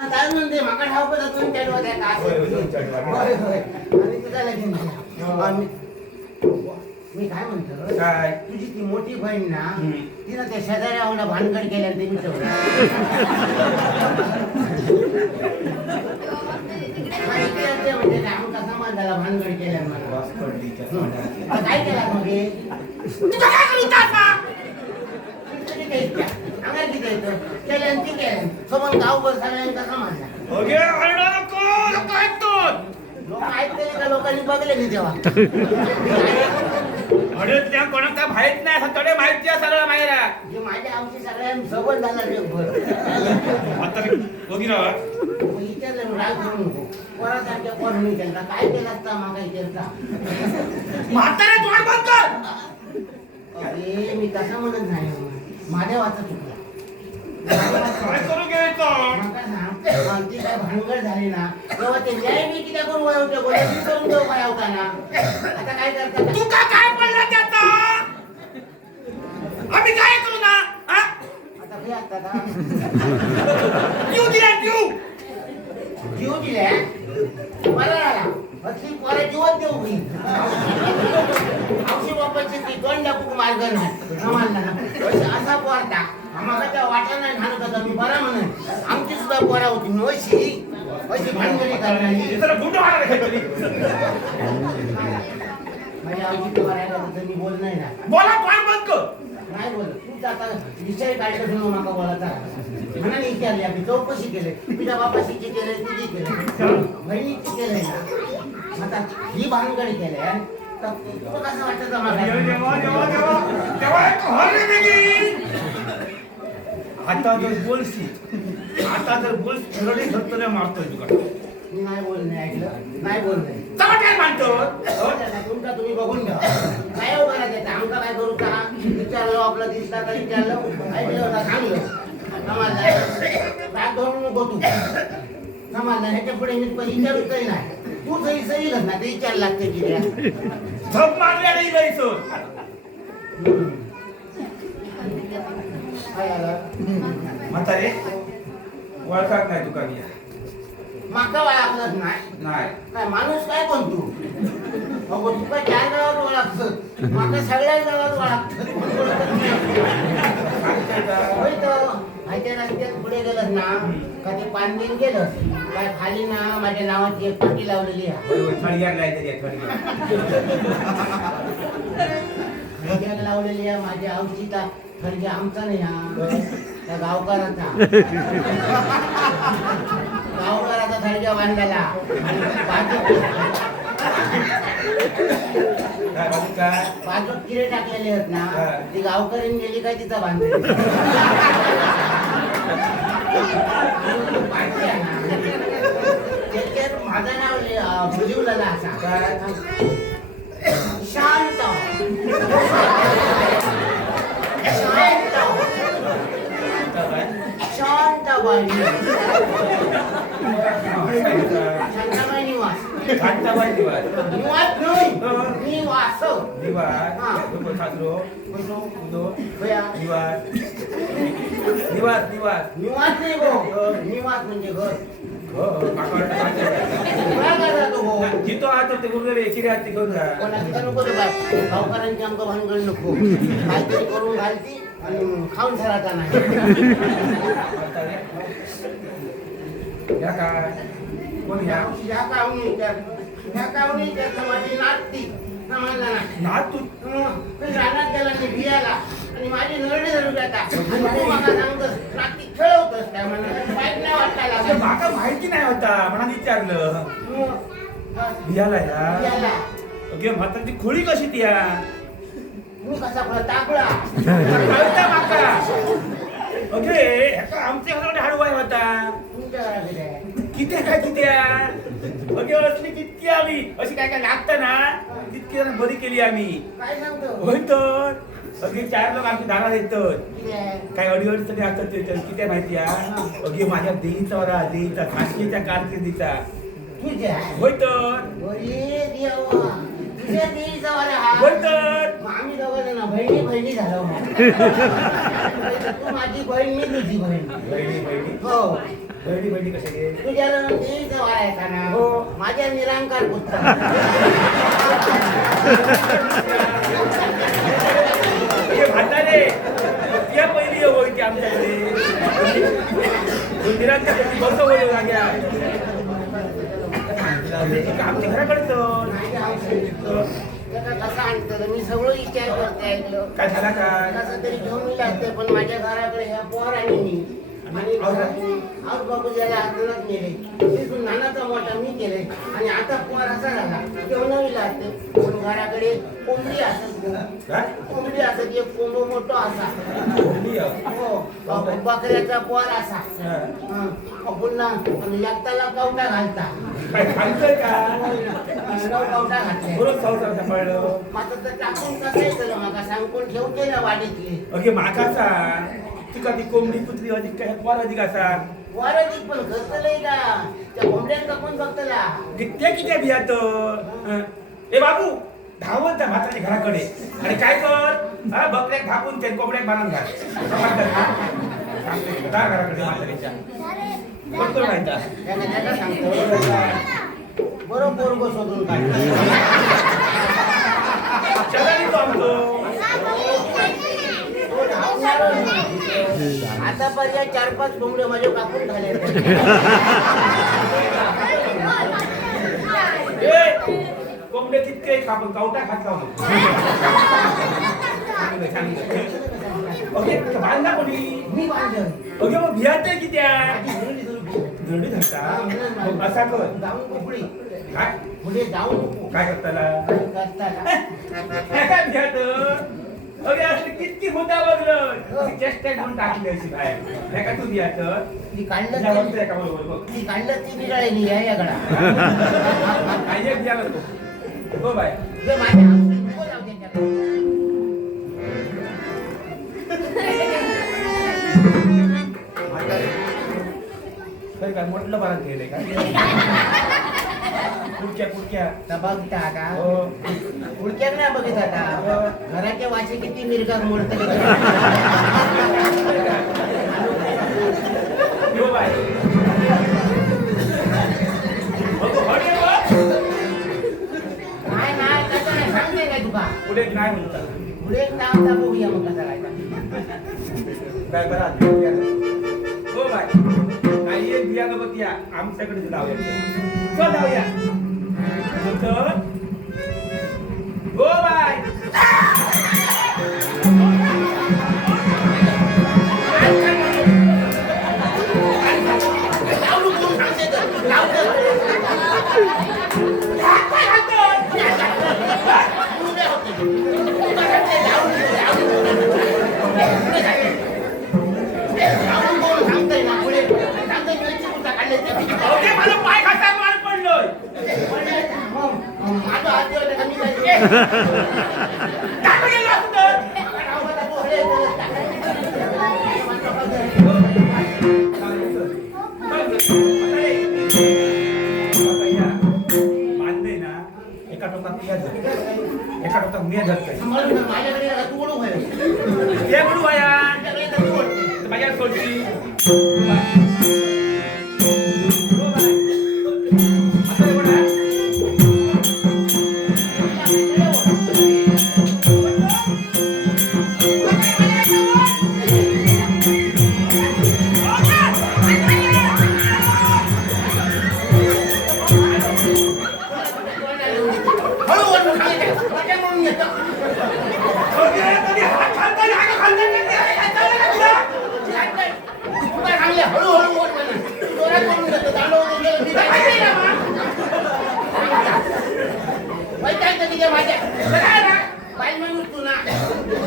काय म्हणते माका ठाऊक होतं तुम्ही त्या डोळ्यात काय होय होय आणि तुझा लगीन झाला आणि मी काय म्हणतो काय तुझी ती मोठी बहीण ना तिनं त्या शेजाऱ्या एवढा भानगड केल्या ते विचारलं म्हणजे आमचा समाज झाला भानगड केल्या मला काय केला मग अंगार किती येतं केल्यान ती केल्यान सोबत गावभर सगळ्यांचा समाज लोक ऐकते का लोकांनी बघले नाही तेव्हा त्या कोणाला काय माहित नाही थोडे माहिती आहे सगळं माहिती जे माझ्या आमची सगळ्यांसोबत झाला जगभर विचारलं राग करू नको कोणासारख्या कोण मी केलता काय केला असता मागा केलता म्हातारे तोंड बंद कर अरे मी तसं म्हणत नाही माझ्या वाचा चुकला काय करू घ्यायचं माका सांग ती काय भानगड झाली ना तेव्हा ते न्याय मी किती करून वळवते गोष्टी करून देऊ काय होताना आता काय करता तू का काय पडला त्याचा आम्ही काय करू ना आता हे आता का जीव दिला जीव दिल्या मला आला असली पोरा जीवच देऊ मी औषधी बापाची ती दोन डाकूक मार्ग नाही आम्हाला असा पोरता आम्हाला त्या वाटा नाही घालत होता मी बरा म्हणून आमची सुद्धा पोरा होती अशी भानगडी करणारी माझ्या आमची पोरायला मी बोल नाही ना बोला कोण बंद कर नाही बोल तू आता विषय काढला म्हणून नका बोलायचा म्हणा विचारली आम्ही चौकशी केली तुझ्या बापाशीची केले तुझी केली बहिणीची केलंय ना आता ही भानगडी केल्या तर तुला कसं वाटतं आता जर बोलशी आता जर बोल रडी धरतो मारतोय तुका मी नाही बोलणे ऐकलं नाही बोलणे काय मानतो तुमचा तुम्ही बघून घ्या काय हो करा त्याचा आमचा काय करू का विचारलं आपलं दिसला तर विचारलं ऐकलं होता सांगलं समाजला काय करू नको तू समाजला ह्याच्या पुढे मी पण विचारूच काही नाही तू सही सही घाल ना ते विचार लागते की झोप मारल्या नाही जायचं काय आलं म्हातारे ओळखात नाही तुका मी माका ओळखलंच नाही काय माणूस काय कोण तू अगो तुका चार गावात ओळखत माका सगळ्या गावात ओळखत होय तर माहिती रस्त्यात पुढे गेलंस ना का ते पानबिन गेलंस काय खाली ना माझ्या नावाची एक पाटी लावलेली आहे लावलेली आहे माझ्या औषधा म्हणजे आमचा नाही हा त्या गावकराचा थडग्या बांधायला बाजूत किरे टाकलेले आहेत ना ती गावकरीन गेली काय तिथं बांधली माझं नाव भुजीवला असा शांत शांताबाई निवास निवास नाही निवास निवास नाही गो निवास म्हणजे घर जितो आता ते गुरुदेव एकी राहते करून गावकऱ्यांची आमचं भानगड नको काहीतरी करून घालती आणि खाऊन ठरायचा नाही काय कोण ह्या कावणी माझी नाती समजला ना तू रानात गेला ते भियाला आणि माझी नरडी धरून जातात आणि मला सांगतोस नाती खेळवतोस काय म्हणून माहित नाही वाटायला माका माहिती नाही होता म्हणा विचारलं भियाला या ओके म्हातारची खोळी कशी ती या मी कसा फळ टाकला कळता माका ओके आमच्या घराकडे हळूवाय होता तुमच्या घराकडे किती काय किती ओके असली किती आम्ही अशी काय काय लागतं ना तितकी जण बरी केली आम्ही काय सांगतो होय तर अगदी 4 लोक आमची दारात येतात काही अडीअडचणी तरी असतात ते किती माहिती आहे अगदी माझ्या देवीचा वरा देवीचा खासगीच्या कारकिर्दीचा होय तर होय तर आम्ही दोघं ना बहिणी झालो तू माझी बहीण मी तुझी बहीण बहिणी हो बहिणी बहिणी कशा घे तुझ्या देवीचा वार आहे का ना हो. माझ्या निरांकार पुत्र म्हातारे या पहिली होती आमच्याकडे निरांच्या बस होईल जाग्या आमच्या घराकडे त्याचा कसा आणतं मी सगळं विचार करते ऐकलं काय झाला काय कसं तरी घेऊन मी लागते पण माझ्या घराकडे ह्या पोर आणि मी आणि आऊट बाबू ज्याला हातूनच नेले तिथून नानाचा मोठा मी केले आणि आता पोर असा झाला घेऊन लागते पण घराकडे कोंबडी असत काय कोंबडी असत एक कोंब मोठा असा कोंबडी हो बकऱ्याचा पोर असा पुन्हा एकताला कवटा घालता काय सांगतोय का कवटा घातले बरोबर संसार सांभाळलं आता तर टाकून कसं येतं माका सांगून ठेवते ना वाडीतली ओके मागाचा तुका ती कोंबडी कुत्री अधिक काय पोर अधिक असा वारधिक पण घरतलंय का त्या कोंबड्यांका कोण बघतला कित्या कित्या बियात ए बाबू धावत जा म्हाताच्या घराकडे आणि काय कर हा बकऱ्याक धापून ते कोंबड्याक बांधून घाल जा घराकडे म्हातारीच्या कोण कोण माहिती त्याला सांगतो बरोबर गो शोधून काढ चला तो आमचं आता पर्यंत 4-5 कोंबडे माझे कापून झाले कोंबडे कितके कापून कवटा खात ओके बांधला कोणी मी बांधलं ओके मग बियात कित्या दरडी धरता मग असा कर जाऊन कुपडी काय पुढे जाऊन काय करताला काय बियात अरे असं किती होता बघलं चेष्टा घेऊन टाकली अशी बाहेर नाही का तू बियात ती काढलं का बरोबर ती काढलं ती बिघाळली आहे याकडा काय बिया करतो हो बाय जे माझ्या नको जाऊ त्याच्याकडे. काय म्हटलं बरं गेले का पुढच्या तर बघता का हो उडक्यात नाही बघित आता घराच्या वाशी किती मिरगाग मोडत हो बाय नाही नाही कसं नाही सांगते काय तुका पुढे काय म्हणतात पुढे काम बघूया मग कसा राहायचा काय करा हो बाय काही एक बिया बघ या आमच्याकडे लावूया चल लावूया हो बाय मला पाय खाता मार पडलोय माझा हात देऊ नका, मी काय काय गेला असतं बांधले ना एका टोकात एका टोकात मी धरतोय माझ्याकडे तू ओळख आहे ते म्हणू बाया माझ्याकडे तू ओळख. माझ्या सोडची हळूहळू खाली जा. माझ्या म्हणून येतं. तू काय सांगले? हळूहळू बोल मला. जोरात बोलून जातं. दांडवून गेलं. मी काय सांगते ना मग? माहिती आहे का तिथे माझ्या? काय ना? बाई माणूस तू ना.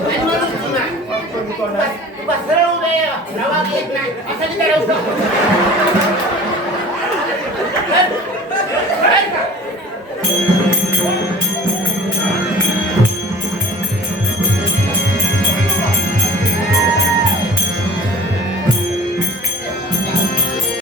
बाई माणूस तू ना. तू बस सरळ उभे आहे. रवा घेत नाही. असं तिथे राहू शकतो.